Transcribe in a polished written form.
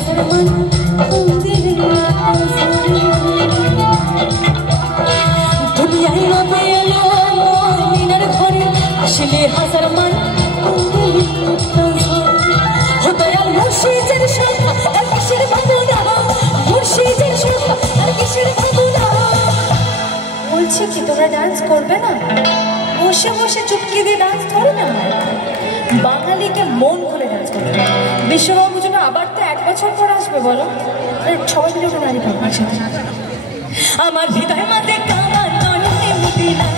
হাজার মান দিলে দুনিয়ায় রবে এলো মিনার ঘরে আসলে হাজার মান দিলে দয়াল মুর্শিদের সন্ধ্যা আর কিসের ভাবনা মুর্শিদের সন্ধ্যা আর কিসের ভাবনা বলছি কি তোমরা ডান্স করবে না বসে বসে চুপকে দিয়ে ডান্স করে না বাঙালিকে মন খুলে ডান্স করতে বিশ্ববাবু জন্য আবার তো 1 বছর পর আসবে বলো সবাই মিলে ওটা দাঁড়িয়ে থাকবে আমার হৃদয় মাঝে কামান নয় মদিনা